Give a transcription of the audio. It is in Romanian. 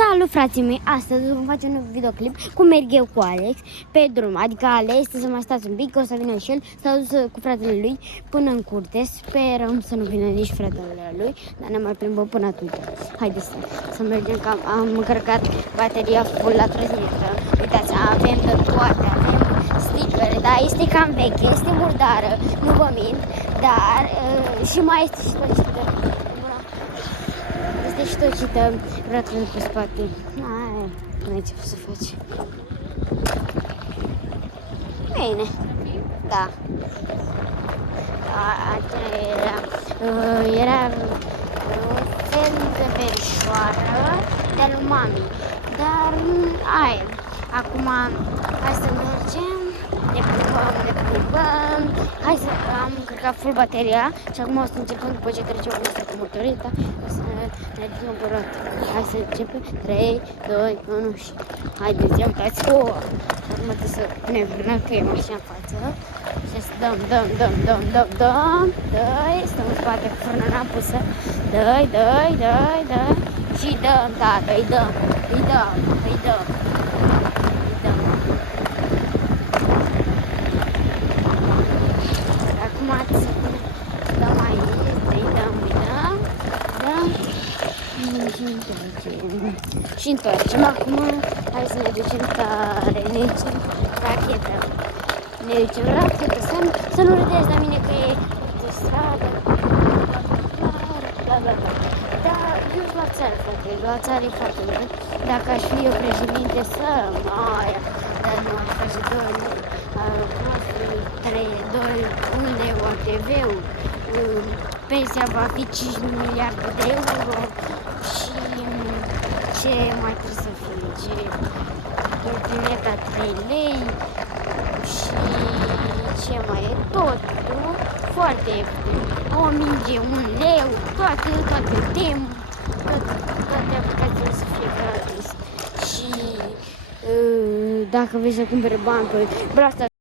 Salut frații mei, astăzi vom face un videoclip cum merg eu cu Alex pe drum, adică Alex, să mai stați un pic, o să vină și el, s-a dus cu fratele lui până în curte, sperăm să nu vină nici fratele lui, dar ne mai plimbăm până atunci. Haideți să mergem, că am încărcat bateria full la trotinetă. Uitați, avem de toate, avem stickere, dar este cam veche, este murdară, nu vă mint, dar și mai este și tocită. Este și tocită ratele pe spate. Nu ai ce să faci. Bine, da. Era un fel de verișoară de lui mami, dar aia. Acum, hai să mergem, ne plimbăm, hai să am încărcat full bateria și acum o să începem după ce trecem cu motoreta, o să ne ducem pe roată. Hai să începem, 3, 2, 1 și haideți, ia uitați, acum trebuie să punem frână, că e mașina în față și să dăm, dă-i, stăm în spate cu frâna pusă, dă-i și dăm, tată, îi dăm. Și întoarcem. Acum hai să ne ducem tare, ne ducem rachetă. Ne ducem rachetă, să nu râdeți la mine că e stradă, dar eu la țară, frate, la țară e foarte mult. Dacă aș fi eu președinte să aia, dar nu aș face 2 unde o TV-ul, pensia va fi 5 miliarde de euro și ce mai trebuie să fie, trotineta 3 lei și ce mai e, totul foarte ieftin, o minge 1 leu, toate aplicațiile să fie gratis și dacă vrei să cumpere bani pe